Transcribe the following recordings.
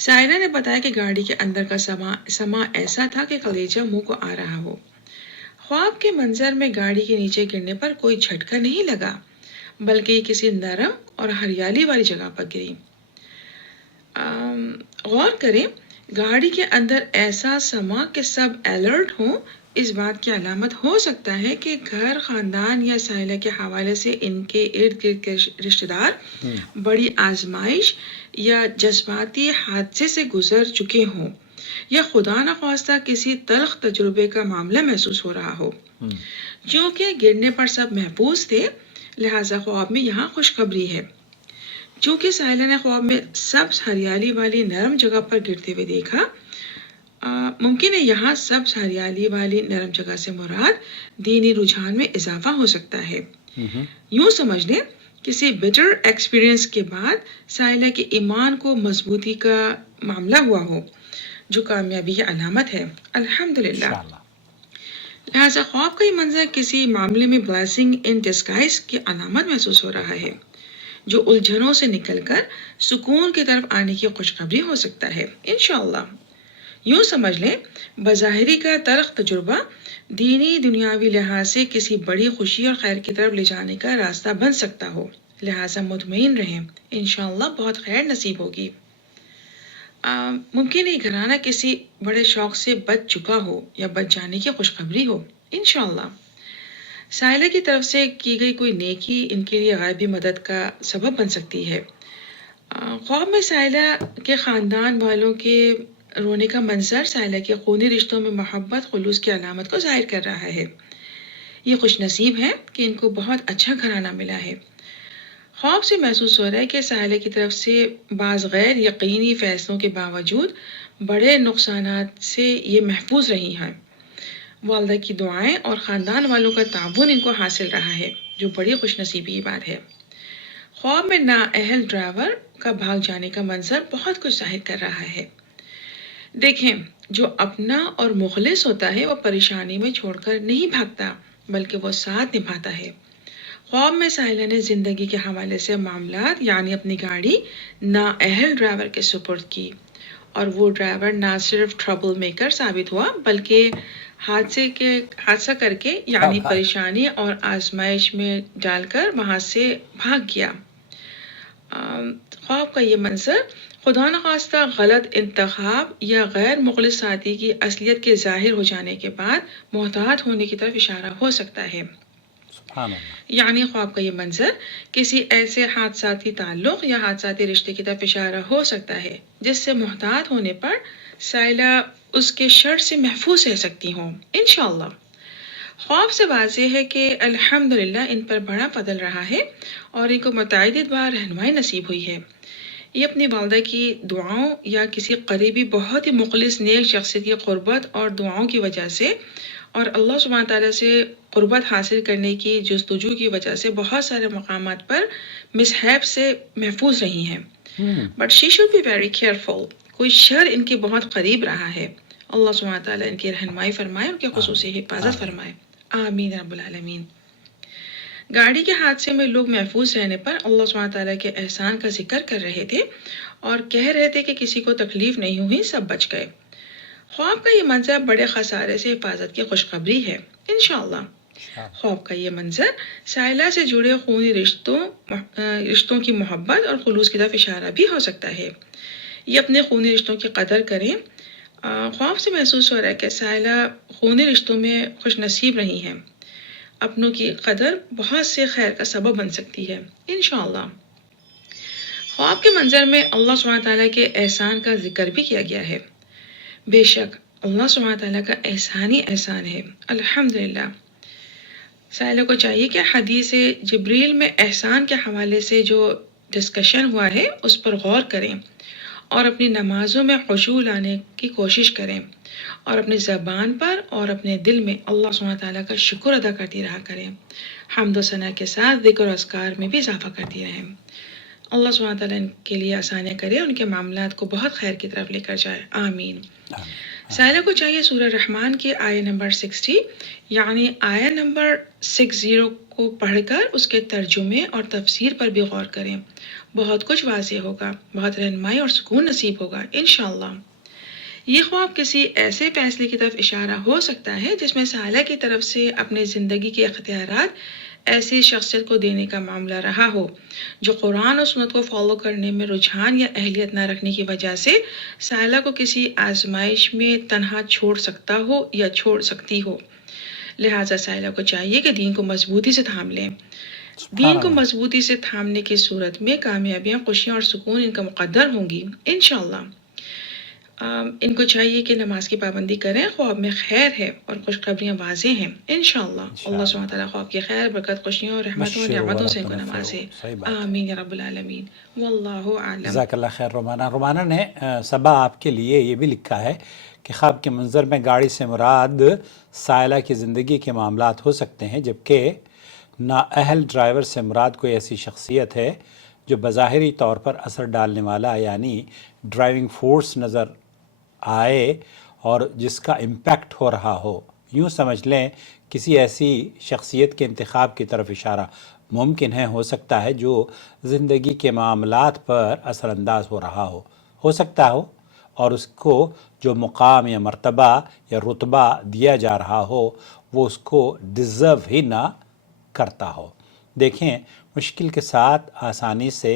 سائرہ نے بتایا کہ گاڑی کے اندر کا سما ایسا تھا کہ کلیجہ منہ کو آ رہا ہو. خواب کے منظر میں گاڑی کے نیچے گرنے پر کوئی جھٹکا نہیں لگا بلکہ یہ کسی نرم اور ہریالی والی جگہ پر گری. غور کریں، گاڑی کے اندر ایسا سما کہ سب الرٹ ہوں، اس بات کی علامت ہو سکتا ہے کہ گھر، خاندان یا سائلہ کے حوالے سے ان کے ارد گرد کے رشتہ دار بڑی آزمائش یا جذباتی حادثے سے گزر چکے ہوں یا خدا نخواستہ کسی تلخ تجربے کا معاملہ محسوس ہو رہا ہو. چونکہ گرنے پر سب محفوظ تھے، لہٰذا خواب میں یہاں خوشخبری ہے. چونکہ سائلہ نے خواب میں سبز ہریالی والی نرم جگہ پر گرتے ہوئے دیکھا، ممکن ہے یہاں سبز ہریالی والی نرم جگہ سے مراد دینی رجحان میں اضافہ ہو سکتا ہے. یوں سمجھ لیں کسی بیٹر ایکسپیرئنس کے بعد سائلہ کے ایمان کو مضبوطی کا معاملہ ہوا ہو، جو کامیابی کی علامت ہے. الحمدللہ. لہٰذا خواب کا یہ منظر کسی معاملے میں بلیسنگ ان ڈسگائز کی علامت محسوس ہو رہا ہے، جو الجھنوں سے نکل کر سکون کی طرف آنے کی خوشخبری ہو سکتا ہے انشاءاللہ. یوں سمجھ لیں بظاہری کا تلخ تجربہ دینی دنیاوی لحاظ سے کسی بڑی خوشی اور خیر کی طرف لے جانے کا راستہ بن سکتا ہو. لہٰذا مطمئن رہیں، انشاءاللہ بہت خیر نصیب ہوگی. ممکن ہے گھرانہ کسی بڑے شوق سے بچ چکا ہو یا بچ جانے کی خوشخبری ہو انشاءاللہ. سائلہ کی طرف سے کی گئی کوئی نیکی ان کے لیے غیبی مدد کا سبب بن سکتی ہے. خواب میں سائلہ کے خاندان والوں کے رونے کا منظر سائلہ کے خونی رشتوں میں محبت خلوص کی علامت کو ظاہر کر رہا ہے. یہ خوش نصیب ہے کہ ان کو بہت اچھا گھرانہ ملا ہے. خواب سے محسوس ہو رہا ہے کہ سائلہ کی طرف سے بعض غیر یقینی فیصلوں کے باوجود بڑے نقصانات سے یہ محفوظ رہی ہیں. والدہ کی دعائیں اور خاندان والوں کا تعاون ان کو حاصل رہا ہے، جو بڑی خوش نصیبی کی بات ہے. خواب میں نااہل ڈرائیور کا بھاگ جانے کا منظر بہت کچھ ظاہر کر رہا ہے. دیکھیں، جو اپنا اور مخلص ہوتا ہے وہ پریشانی میں چھوڑ کر نہیں بھاگتا بلکہ وہ ساتھ نبھاتا ہے. خواب میں سائلہ نے زندگی کے حوالے سے معاملات یعنی اپنی گاڑی نااہل ڈرائیور کے سپرد کی، اور وہ ڈرائیور نہ صرف ٹربل میکر ثابت ہوا بلکہ حادثہ کر کے یعنی پریشانی اور آزمائش میں ڈال کر وہاں سے بھاگ گیا. خواب کا یہ منظر خدا نخواستہ غلط انتخاب یا غیر مخلص ساتھی کی اصلیت کے ظاہر ہو جانے کے بعد محتاط ہونے کی طرف اشارہ ہو سکتا ہے. یعنی خواب کا یہ منظر کسی ایسے حادثاتی تعلق یا حادثاتی رشتے کی طرف اشارہ ہو سکتا ہے جس سے محتاط ہونے پر سائلہ اس کے شر سے محفوظ رہ سکتی ہوں انشاءاللہ. خواب سے واضح ہے کہ الحمدللہ ان پر بڑا فضل رہا ہے اور ان کو متعدد بار رہنمائی نصیب ہوئی ہے. یہ اپنی والدہ کی دعاؤں یا کسی قریبی بہت ہی مخلص نیک شخص کی قربت اور دعاؤں کی وجہ سے اور اللہ سبحانہ تعالیٰ سے قربت حاصل کرنے کی جستجو کی وجہ سے بہت سارے مقامات پر مسحیب سے محفوظ رہی ہیں. But she should be very careful. کوئی شر ان کے بہت قریب رہا ہے. اللہ سبحانہ تعالیٰ ان کی رہنمائی فرمائے، ان کے خصوصی حفاظت فرمائے. آمین رب العالمین. گاڑی کے حادثے میں لوگ محفوظ رہنے پر اللہ سبحانہ تعالیٰ کے احسان کا ذکر کر رہے تھے اور کہہ رہے تھے کہ کسی کو تکلیف نہیں ہوئی، سب بچ گئے. خواب کا یہ منظر بڑے خسارے سے حفاظت کی خوشخبری ہے انشاءاللہ. خواب کا یہ منظر سائلہ سے جڑے خونی رشتوں کی محبت اور خلوص کی طرف اشارہ بھی ہو سکتا ہے. یہ اپنے خونی رشتوں کی قدر کریں. خواب سے محسوس ہو رہا ہے کہ سائلہ خونی رشتوں میں خوش نصیب رہی ہیں. اپنوں کی قدر بہت سے خیر کا سبب بن سکتی ہے انشاءاللہ. خواب کے منظر میں اللہ سبحانہ تعالیٰ کے احسان کا ذکر بھی کیا گیا ہے. بے شک اللہ سبحانہ تعالیٰ کا احسان ہی احسان ہے الحمدللہ. سائلہ کو چاہیے کہ حدیث جبریل میں احسان کے حوالے سے جو ڈسکشن ہوا ہے اس پر غور کریں اور اپنی نمازوں میں خشوع لانے کی کوشش کریں اور اپنی زبان پر اور اپنے دل میں اللہ سبحانہ تعالیٰ کا شکر ادا کرتی رہا کریں. حمد و ثنا کے ساتھ ذکر و اذکار میں بھی اضافہ کرتی رہیں. اللہ سبحانہ تعالیٰ ان کے لیے آسانیاں کرے، ان کے معاملات کو بہت خیر کی طرف لے کر جائے. آمین. سائلہ کو چاہیے سورہ رحمان کی آیہ نمبر 60 یعنی آیہ نمبر 60 کو پڑھ کر اس کے ترجمے اور تفسیر پر بھی غور کریں. بہت کچھ واضح ہوگا، بہت رہنمائی اور سکون نصیب ہوگا انشاءاللہ. یہ خواب کسی ایسے فیصلے کی طرف اشارہ ہو سکتا ہے جس میں سائلہ کی طرف سے اپنے زندگی کے اختیارات ایسی شخصیت کو دینے کا معاملہ رہا ہو جو قرآن اور سنت کو فالو کرنے میں رجحان یا اہلیت نہ رکھنے کی وجہ سے سائلہ کو کسی آزمائش میں تنہا چھوڑ سکتا ہو یا چھوڑ سکتی ہو. لہٰذا سائلہ کو چاہیے کہ دین کو مضبوطی سے تھام لیں. سبحان دین کو اللہ. مضبوطی سے تھامنے کی صورت میں کامیابیاں، خوشیاں اور سکون ان کا مقدر ہوں گی انشاءاللہ. ان کو چاہیے کہ نماز کی پابندی کریں. خواب میں خیر ہے اور خوشخبریاں واضح ہیں انشاءاللہ. اللہ سبحانہ وتعالیٰ خواب کی خیر، برکت، خوشیوں اور رحمتوں اور بشر نعمتوں سے ان کو ونفرح. نوازے. صحیح بات ہے. آمین یا رب العالمین. واللہ اعلم. جزاک اللہ خیر رومانہ. رومانہ نے صبا آپ کے لیے یہ بھی لکھا ہے کہ خواب کے منظر میں گاڑی سے مراد سائلہ کی زندگی کے معاملات ہو سکتے ہیں، جبکہ نااہل ڈرائیور سے مراد کوئی ایسی شخصیت ہے جو بظاہری طور پر اثر ڈالنے والا یعنی ڈرائیونگ فورس نظر آئے اور جس کا امپیکٹ ہو رہا ہو. یوں سمجھ لیں کسی ایسی شخصیت کے انتخاب کی طرف اشارہ ممکن ہے، ہو سکتا ہے جو زندگی کے معاملات پر اثر انداز ہو سکتا ہو اور اس کو جو مقام یا مرتبہ یا رتبہ دیا جا رہا ہو وہ اس کو ڈیزرو ہی نہ کرتا ہو. دیکھیں مشکل کے ساتھ آسانی سے،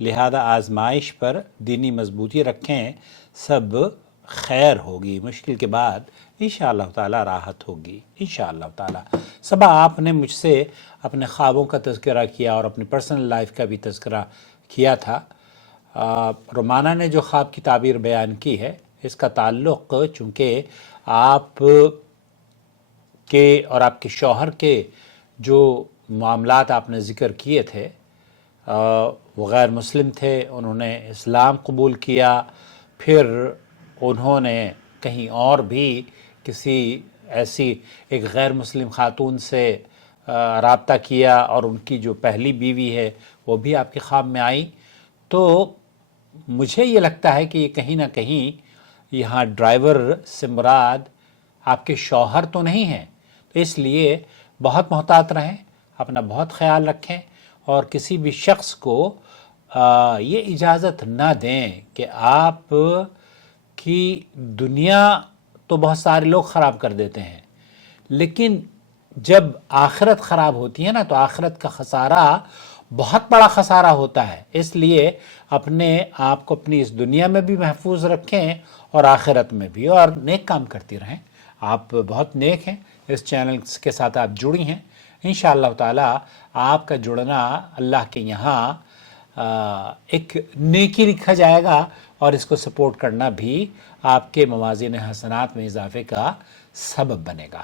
لہذا آزمائش پر دینی مضبوطی رکھیں، سب خیر ہوگی. مشکل کے بعد انشاءاللہ تعالی راحت ہوگی انشاءاللہ تعالی. صبا آپ نے مجھ سے اپنے خوابوں کا تذکرہ کیا اور اپنی پرسنل لائف کا بھی تذکرہ کیا تھا. رومانہ نے جو خواب کی تعبیر بیان کی ہے اس کا تعلق چونکہ آپ کے اور آپ کے شوہر کے جو معاملات آپ نے ذکر کیے تھے، وہ غیر مسلم تھے، انہوں نے اسلام قبول کیا، پھر انہوں نے کہیں اور بھی کسی ایسی ایک غیر مسلم خاتون سے رابطہ کیا اور ان کی جو پہلی بیوی ہے وہ بھی آپ کے خواب میں آئی. تو مجھے یہ لگتا ہے کہ یہ کہیں نہ کہیں یہاں ڈرائیور سے مراد آپ کے شوہر تو نہیں ہیں، تو اس لیے بہت محتاط رہیں، اپنا بہت خیال رکھیں اور کسی بھی شخص کو یہ اجازت نہ دیں کہ آپ کی دنیا تو بہت سارے لوگ خراب کر دیتے ہیں، لیکن جب آخرت خراب ہوتی ہے نا تو آخرت کا خسارہ بہت بڑا خسارہ ہوتا ہے. اس لیے اپنے آپ کو اپنی اس دنیا میں بھی محفوظ رکھیں اور آخرت میں بھی، اور نیک کام کرتی رہیں. آپ بہت نیک ہیں، اس چینل کے ساتھ آپ جڑی ہیں. انشاءاللہ تعالی آپ کا جڑنا اللہ کے یہاں ایک نیکی لکھا جائے گا اور اس کو سپورٹ کرنا بھی آپ کے موازین حسنات میں اضافے کا سبب بنے گا.